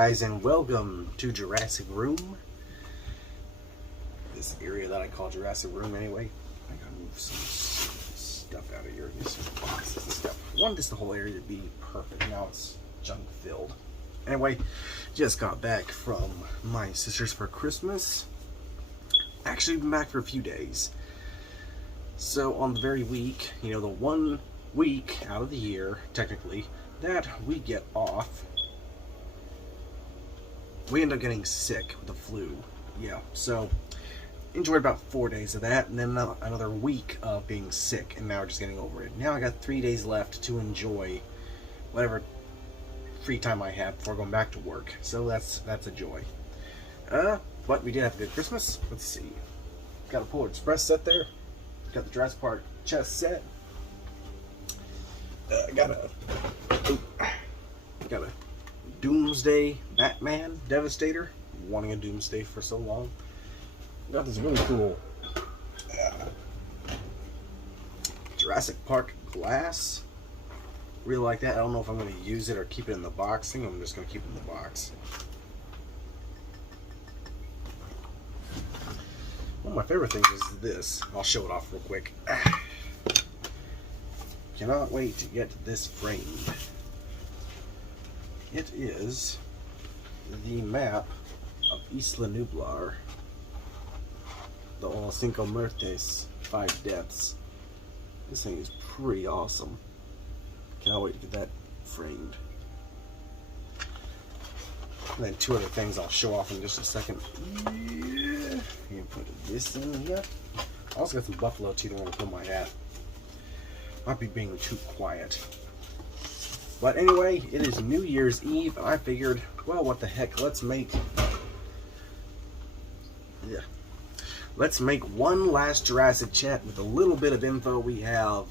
guys, and welcome to Jurassic Room. This area that I call Jurassic Room anyway. I gotta move some stuff out of here. Get some boxes and stuff. I wanted the whole area to be perfect. Now it's junk filled. Anyway, just got back from my sister's for Christmas. Actually been back for a few days. So on the very week, the 1 week out of the year, technically, that we get off, we end up getting sick with the flu. Yeah, so enjoyed about 4 days of that, and then another week of being sick, and now we're just getting over it. Now I got 3 days left to enjoy whatever free time I have before going back to work. So that's a joy. But we did have a good Christmas. Let's see. Got a Polar Express set there. Got the Jurassic Park chest set. Got a Doomsday Batman Devastator. Wanting a Doomsday for so long. Got this really cool Jurassic Park glass. Really like that. I don't know if I'm going to use it or keep it in the box. I think I'm just going to keep it in the box. One of my favorite things is this. I'll show it off real quick. Cannot wait to get this framed. It is the map of Isla Nublar. The Los Cinco Muertes, 5 deaths. This thing is pretty awesome. Cannot wait to get that framed. And then 2 other things I'll show off in just a second. Yeah. You put this in here. I also got some buffalo teeth I'm going to put in my hat. Might be being too quiet. But anyway, it is New Year's Eve, and I figured, well, what the heck, let's make one last Jurassic chat with a little bit of info we have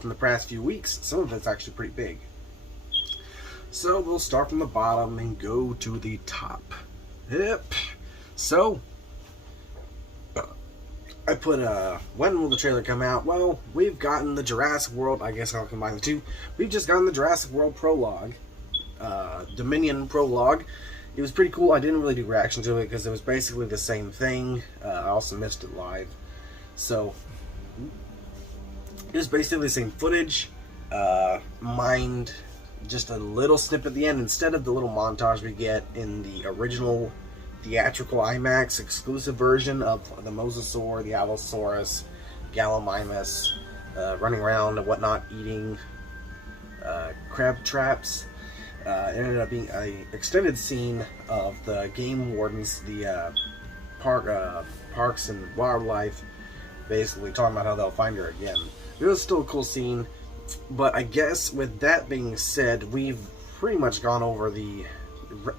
from the past few weeks. Some of it's actually pretty big. So we'll start from the bottom and go to the top. Yep. So I put when will the trailer come out? Well, we've gotten the Jurassic World. I guess I'll combine the two. We've just gotten the Jurassic World Prologue, Dominion Prologue. It was pretty cool. I didn't really do reaction to it because it was basically the same thing. I also missed it live, so it was basically the same footage. Mined just a little snip at the end instead of the little montage we get in the original theatrical IMAX exclusive version of the Mosasaur, the Allosaurus, Gallimimus running around and whatnot eating crab traps. It ended up being an extended scene of the game wardens, the parks and wildlife, basically talking about how they'll find her again. It was still a cool scene, but I guess with that being said, we've pretty much gone over the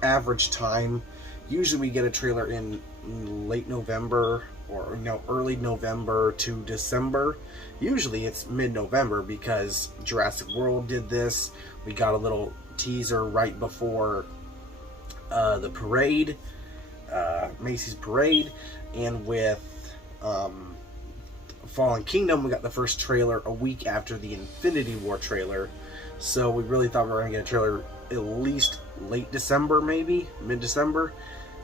average time. Usually we get a trailer in late November or early November to December. Usually it's mid-November because Jurassic World did this. We got a little teaser right before the parade, Macy's parade, and with Fallen Kingdom we got the first trailer a week after the Infinity War trailer. So we really thought we were going to get a trailer at least late December, maybe mid-December.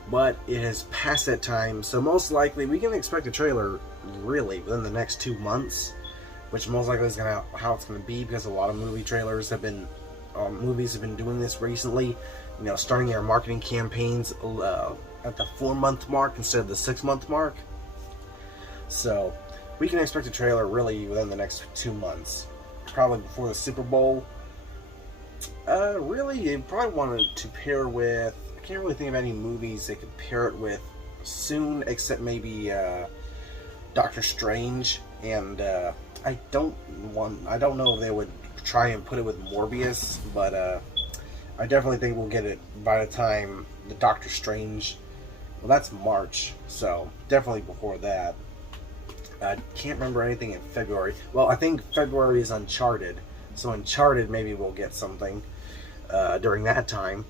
But it has passed that time, so most likely we can expect a trailer really within the next 2 months, which most likely is how it's going to be, because a lot of movie trailers have been, movies have been doing this recently, starting their marketing campaigns at the 4-month mark instead of the 6-month mark. So we can expect a trailer really within the next 2 months, probably before the Super Bowl. Really, you probably wanted to pair with, I can't really think of any movies they could pair it with soon, except maybe Doctor Strange, and I don't know if they would try and put it with Morbius, but I definitely think we'll get it by the time the Doctor Strange, well, that's March, so definitely before that. I can't remember anything in February. Well, I think February is Uncharted, so Uncharted maybe we'll get something during that time.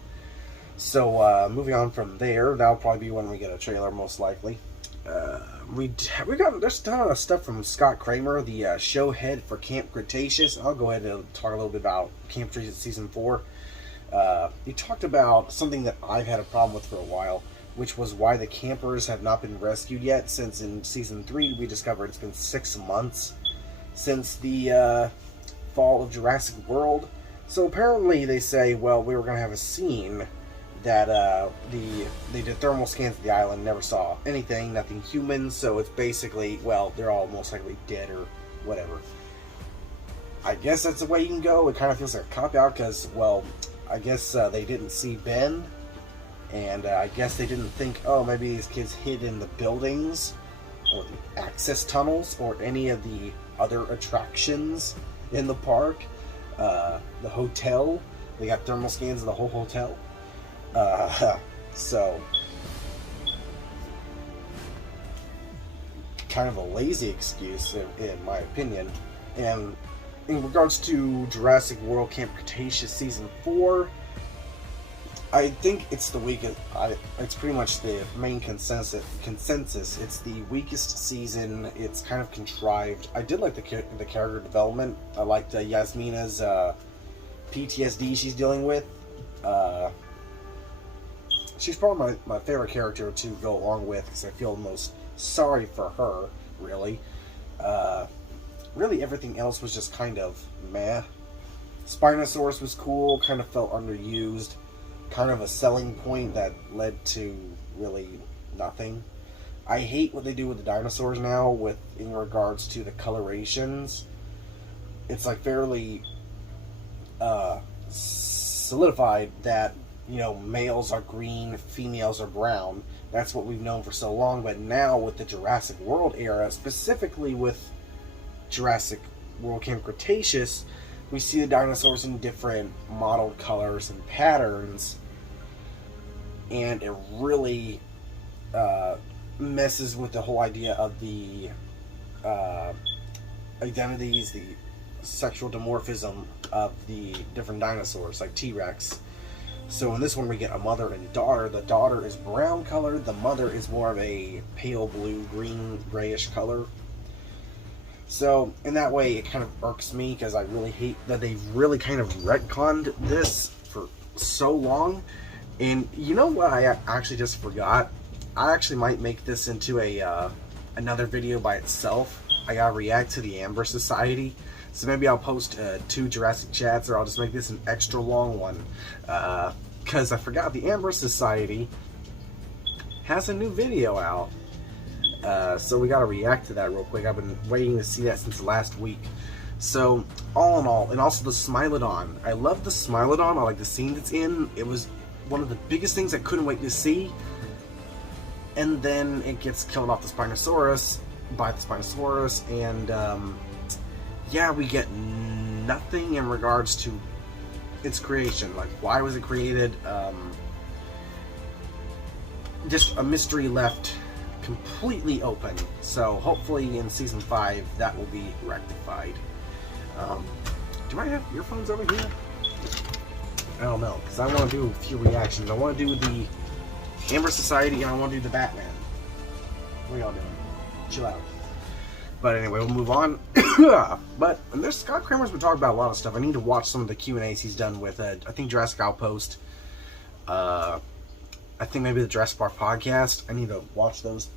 So moving on from there, that'll probably be when we get a trailer, most likely. There's a ton of stuff from Scott Kramer, the show head for Camp Cretaceous. I'll go ahead and talk a little bit about Camp Cretaceous Season 4. He talked about something that I've had a problem with for a while, which was why the campers have not been rescued yet, since in Season 3 we discovered it's been 6 months since the fall of Jurassic World. So apparently they say, well, we were going to have a scene that they did thermal scans of the island, never saw anything, nothing human, so it's basically, well, they're all most likely dead or whatever. I guess that's the way you can go. It kind of feels like a cop-out because, well, I guess they didn't see Ben, and I guess they didn't think, oh, maybe these kids hid in the buildings or the access tunnels or any of the other attractions in the park. The hotel, they got thermal scans of the whole hotel. So kind of a lazy excuse in my opinion. And in regards to Jurassic World Camp Cretaceous Season 4, I think it's the weakest. It's pretty much the main consensus. It's the weakest season. It's kind of contrived. I did like the character development. I liked Yasmina's PTSD she's dealing with. She's probably my favorite character to go along with, because I feel the most sorry for her, really. Really everything else was just kind of meh. Spinosaurus was cool, kind of felt underused. Kind of a selling point that led to really nothing. I hate what they do with the dinosaurs now in regards to the colorations. It's like fairly solidified that, you know, males are green, females are brown. That's what we've known for so long, but now with the Jurassic World era, specifically with Jurassic World Camp Cretaceous, we see the dinosaurs in different mottled colors and patterns, and it really messes with the whole idea of the identities, the sexual dimorphism of the different dinosaurs, like T-Rex. So in this one we get a mother and daughter. The daughter is brown colored, the mother is more of a pale blue, green, grayish color. So in that way it kind of irks me, because I really hate that they've really kind of retconned this for so long. And you know what I actually just forgot? I actually might make this into a another video by itself. I gotta react to the Amber Society. So maybe I'll post 2 Jurassic chats, or I'll just make this an extra long one. Because I forgot the Amber Society has a new video out. So we gotta react to that real quick. I've been waiting to see that since last week. So, all in all, and also the Smilodon. I love the Smilodon. I like the scene it's in. It was one of the biggest things I couldn't wait to see. And then it gets killed off by the Spinosaurus, and yeah, we get nothing in regards to its creation. Like, why was it created? Just a mystery left completely open. So hopefully in Season 5 that will be rectified. Do I have earphones over here? I don't know, because I want to do a few reactions. I want to do the Amber Society, and I want to do the Batman. What are y'all doing? Chill out. But anyway, we'll move on. But Scott Kramer's been talking about a lot of stuff. I need to watch some of the Q&As he's done with, I think, Jurassic Outpost. I think maybe the Jurassic Park podcast. I need to watch those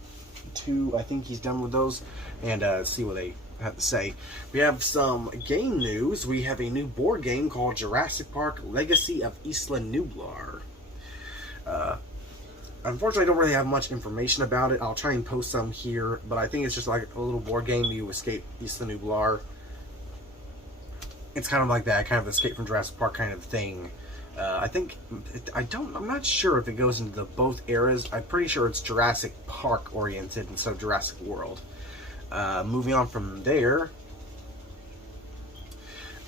2. I think he's done with those, and see what they have to say. We have some game news. We have a new board game called Jurassic Park Legacy of Isla Nublar. Unfortunately, I don't really have much information about it. I'll try and post some here, but I think it's just like a little board game. You escape Isla Nublar. It's kind of like that, kind of escape from Jurassic Park kind of thing. I'm not sure if it goes into both eras. I'm pretty sure it's Jurassic Park oriented instead of Jurassic World. Moving on from there,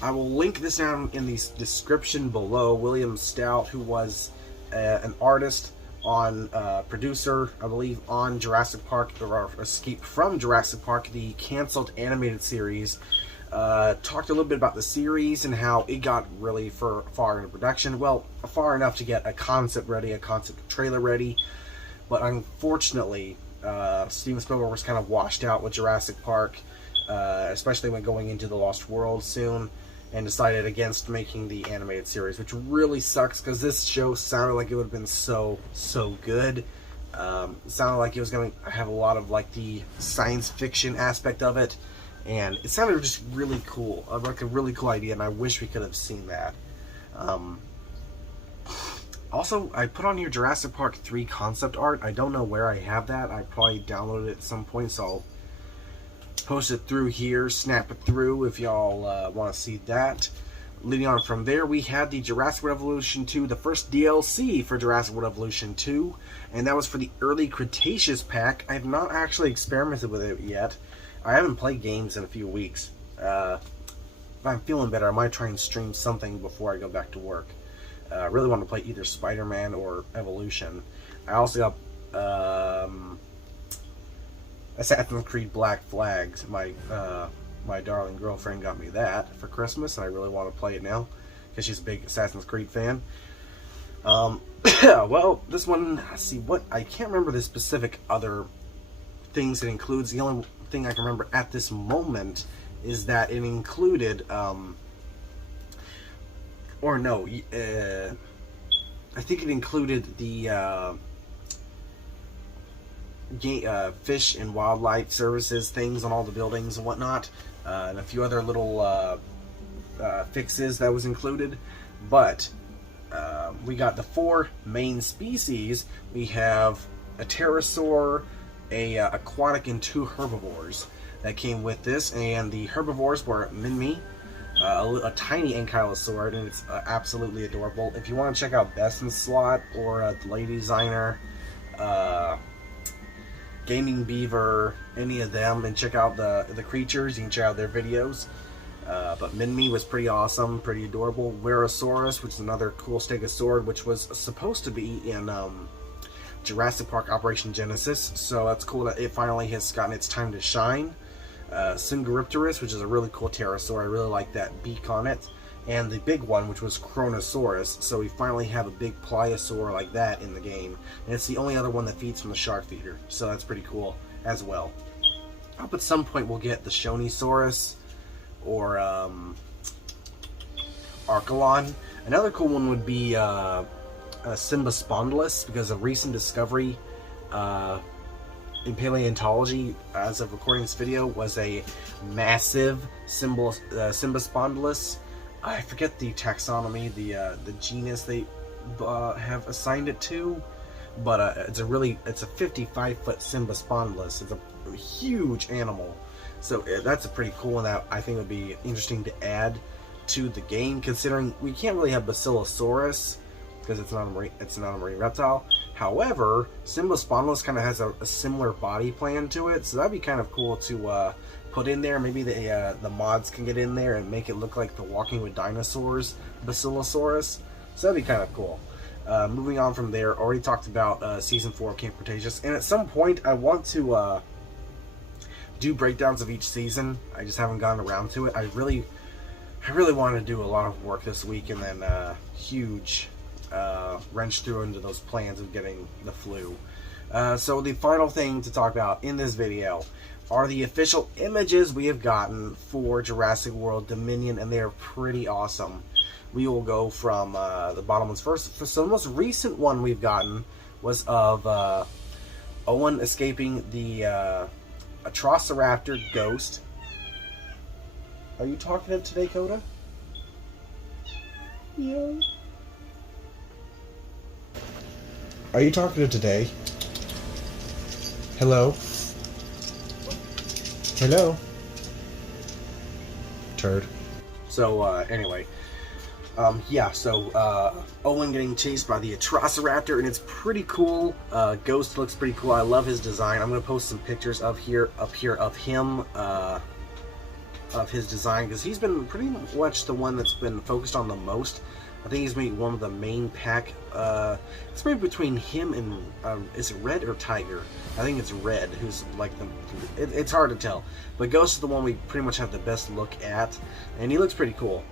I will link this down in the description below. William Stout, who was an artist on producer, I believe, on Jurassic Park, or Escape from Jurassic Park, the canceled animated series, talked a little bit about the series and how it got really far into production. Well, far enough to get a concept ready, a concept trailer ready, but unfortunately Steven Spielberg was kind of washed out with Jurassic Park, especially when going into the Lost World soon. and decided against making the animated series, which really sucks because this show sounded like it would have been so good. It sounded like it was going to have a lot of like the science fiction aspect of it, and it sounded just really cool, like a really cool idea, and I wish we could have seen that. Also, I put on here Jurassic Park 3 concept art. I don't know where I have that. I probably downloaded it at some point, so I'll post it through here, snap it through if y'all want to see that. Leading on from there, we had the Jurassic World Evolution 2, the first DLC for Jurassic World Evolution 2, and that was for the early Cretaceous pack. I have not actually experimented with it yet. I haven't played games in a few weeks. If I'm feeling better, I might try and stream something before I go back to work. I really want to play either Spider-Man or Evolution. I also got Assassin's Creed Black Flags. My darling girlfriend got me that for Christmas, and I really want to play it now because she's a big Assassin's Creed fan. Well, this one, let's see, what, I can't remember the specific other things it includes. The only thing I can remember at this moment is that it included, or no, I think it included the fish and wildlife services things on all the buildings and whatnot, and a few other little fixes that was included. But we got the 4 main species. We have a pterosaur, a aquatic, and 2 herbivores that came with this, and the herbivores were Minmi, a tiny ankylosaur, and it's absolutely adorable. If you want to check out Best in Slot or the Lady Designer, Gaming Beaver, any of them, and check out the creatures, you can check out their videos. But Minmi was pretty awesome, pretty adorable. Werosaurus, which is another cool stegosaur, which was supposed to be in Jurassic Park Operation Genesis, so that's cool that it finally has gotten its time to shine. Singuripterus, which is a really cool pterosaur. I really like that beak on it. And the big one, which was Kronosaurus, so we finally have a big pliosaur like that in the game. And it's the only other one that feeds from the shark feeder, so that's pretty cool as well. I hope at some point we'll get the Shonisaurus or Archelon. Another cool one would be Simbaspondylus, because a recent discovery in paleontology, as of recording this video, was a massive Simbaspondylus. I forget the taxonomy, the genus they have assigned it to, but it's a 55-foot Simbaspondylus. It's a huge animal, so that's a pretty cool one that I think would be interesting to add to the game, considering we can't really have Basilosaurus because it's not a marine reptile. However, Simbaspondylus kind of has a similar body plan to it, so that'd be kind of cool to put in there. Maybe the mods can get in there and make it look like the Walking with Dinosaurs Basilosaurus, so that'd be kind of cool. Moving on from there, already talked about Season 4 of Camp Cretaceous, and at some point I want to do breakdowns of each season. I just haven't gotten around to it. I really wanted to do a lot of work this week, and then huge wrench through into those plans of getting the flu. So the final thing to talk about in this video are the official images we have gotten for Jurassic World Dominion, and they are pretty awesome. We will go from the bottom ones first. So the most recent one we've gotten was of Owen escaping the Atrociraptor ghost. Are you talkative today, Coda? Yeah. Are you talkative today? Hello? Hello? Turd. So, anyway. Yeah, so, Owen getting chased by the Atrociraptor, and it's pretty cool. Ghost looks pretty cool. I love his design. I'm going to post some pictures up here of him, of his design, because he's been pretty much the one that's been focused on the most. I think he's maybe one of the main pack. It's maybe between him and is it Red or Tiger? I think it's Red, who's like it's hard to tell. But Ghost is the one we pretty much have the best look at, and he looks pretty cool.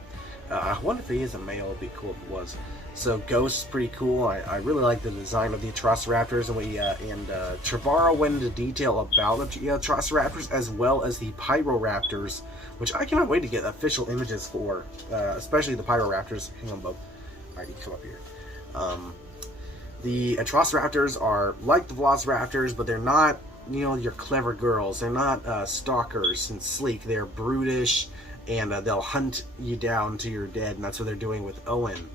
I wonder if he is a male. It'd be cool if it was. So Ghost is pretty cool. I really like the design of the Atrociraptors, and Trevorrow went into detail about the Atrociraptors as well as the Pyroraptors, which I cannot wait to get official images for, especially the Pyroraptors. Hang on, Bob. Alright, you come up here. The Atrociraptors are like the Velociraptors, but they're not, your clever girls. They're not stalkers and sleek. They're brutish, and they'll hunt you down to your dead, and that's what they're doing with Owen.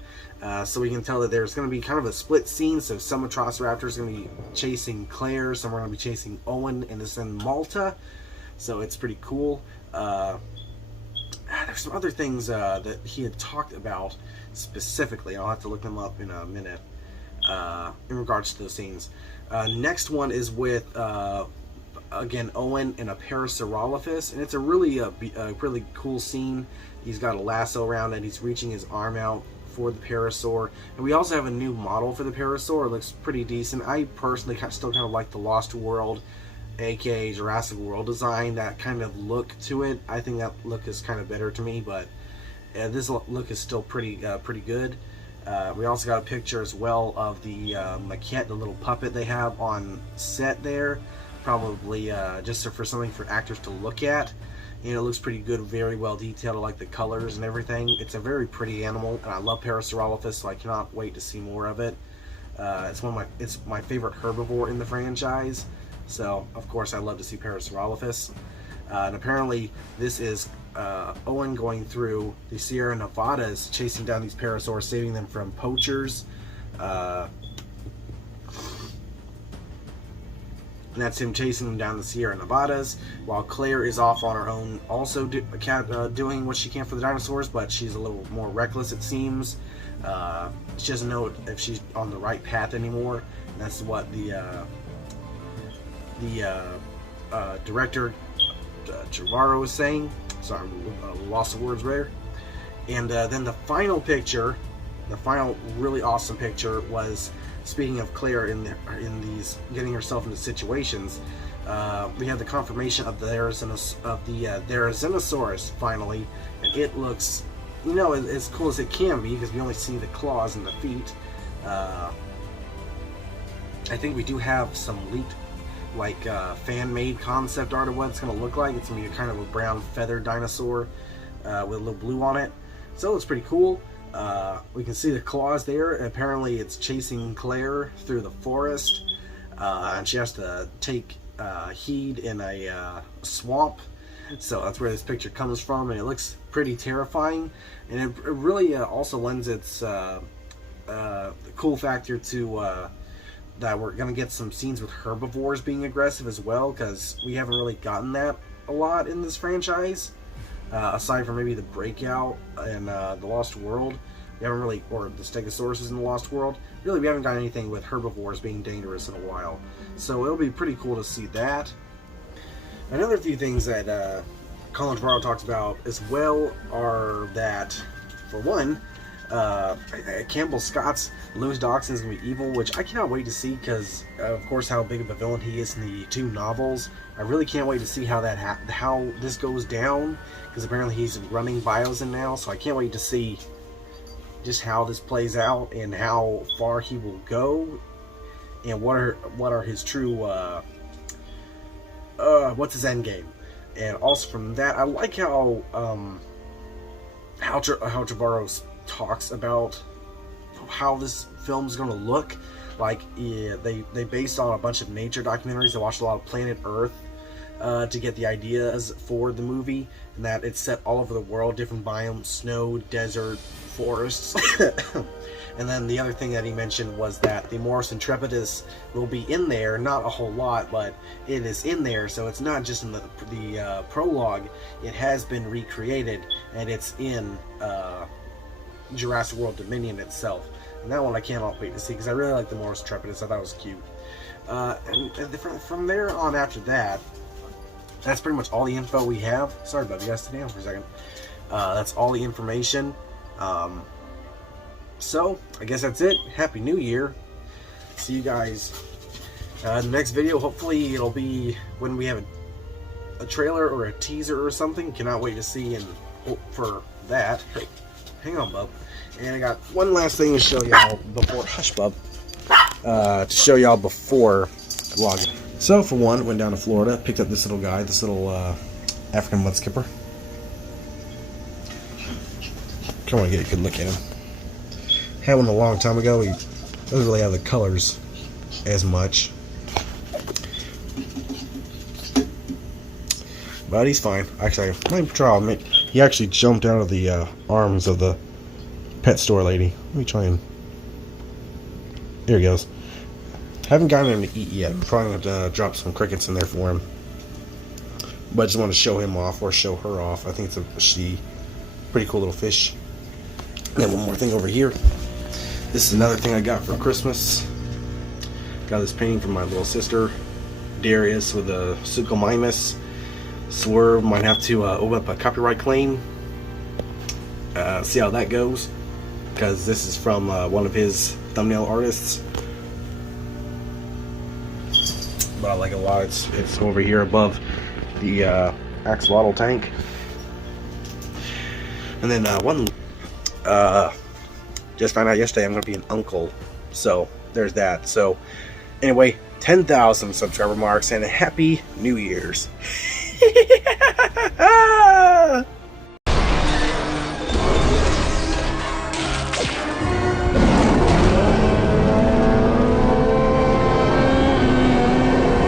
So we can tell that there's going to be kind of a split scene, so some Atrociraptors are going to be chasing Claire, some are going to be chasing Owen, and this in Malta, so it's pretty cool. There's some other things that he had talked about specifically. I'll have to look them up in a minute in regards to those scenes. Next one is with again Owen and a Parasaurolophus, and it's a really cool scene. He's got a lasso around it. He's reaching his arm out for the Parasaur, and we also have a new model for the Parasaur. It looks pretty decent. I personally still kind of like the Lost World, aka Jurassic World design, that kind of look to it. I think that look is kind of better to me, but this look is still pretty good. We also got a picture as well of the maquette, the little puppet they have on set there, probably just for something for actors to look at. It looks pretty good, very well detailed. I like the colors and everything. It's a very pretty animal, and I love Parasaurolophus, so I cannot wait to see more of it. It's my favorite herbivore in the franchise, so of course I love to see Parasaurolophus. And apparently this is Owen going through the Sierra Nevadas, chasing down these Parasaurs, saving them from poachers. And that's him chasing them down the Sierra Nevadas, while Claire is off on her own, also doing what she can for the dinosaurs, but she's a little more reckless, it seems. She doesn't know if she's on the right path anymore, and that's what the director, Trevorrow, was saying. Sorry, I'm lost of words there. And then the final picture, the final really awesome picture, was, speaking of Claire in these getting herself into situations, we have the confirmation of the Therizinosaurus finally, and it looks, as cool as it can be, because we only see the claws and the feet. I think we do have some leaked, fan-made concept art of what it's going to look like. It's going to be a kind of a brown feathered dinosaur with a little blue on it, so it looks pretty cool. We can see the claws there, and apparently it's chasing Claire through the forest, and she has to take heed in a swamp, so that's where this picture comes from, and it looks pretty terrifying, and it really also lends its cool factor to that we're going to get some scenes with herbivores being aggressive as well, because we haven't really gotten that a lot in this franchise. Aside from maybe the Breakout and the Lost World, we haven't really, or the Stegosauruses in the Lost World, really we haven't got anything with herbivores being dangerous in a while. So it'll be pretty cool to see that. Another few things that Colin Trevorrow talks about as well are that, for one, Campbell Scott's Lewis Dawson is going to be evil, which I cannot wait to see, because of course how big of a villain he is in the two novels. I really can't wait to see how this goes down, because apparently he's running Biosin now, so I can't wait to see just how this plays out and how far he will go, and what are his true what's his end game. And also from that, I like how Trevorrow talks about how this film's going to look. They based on a bunch of nature documentaries. I watched a lot of Planet Earth to get the ideas for the movie, and that it's set all over the world, different biomes, snow, desert, forests. And then the other thing that he mentioned was that the Morris Intrepidus will be in there, not a whole lot, but it is in there, so it's not just in the prologue. It has been recreated, and it's in Jurassic World Dominion itself. And that one I cannot wait to see, because I really like the Morris Intrepidus. I thought it was cute. And from there on after that, that's pretty much all the info we have. Sorry about you guys, sit down for a second. That's all the information. So, I guess that's it. Happy New Year. See you guys in the next video. Hopefully it'll be when we have a trailer or a teaser or something. Cannot wait to see and hope for that. hang on, bub. And I got one last thing to show y'all before, hush, bub, to show y'all before vlogging. So, for one, went down to Florida, picked up this little guy, this little African mud skipper. Come on, get a good look at him. Had one a long time ago. He doesn't really have the colors as much, but he's fine. Actually, let me try. He actually jumped out of the arms of the pet store lady. Let me try and. There he goes. Haven't gotten him to eat yet. I'm probably going to drop some crickets in there for him. But I just want to show him off, or show her off. I think it's a she. Pretty cool little fish. And one more thing over here. This is another thing I got for Christmas. Got this painting from my little sister, Darius, with a Suchomimus. Swerve might have to open up a copyright claim. See how that goes. Because this is from one of his thumbnail artists. But I like it a lot. It's over here above the axolotl tank. And then just found out yesterday I'm going to be an uncle. So there's that. So anyway, 10,000 subscriber marks and a happy New Year's.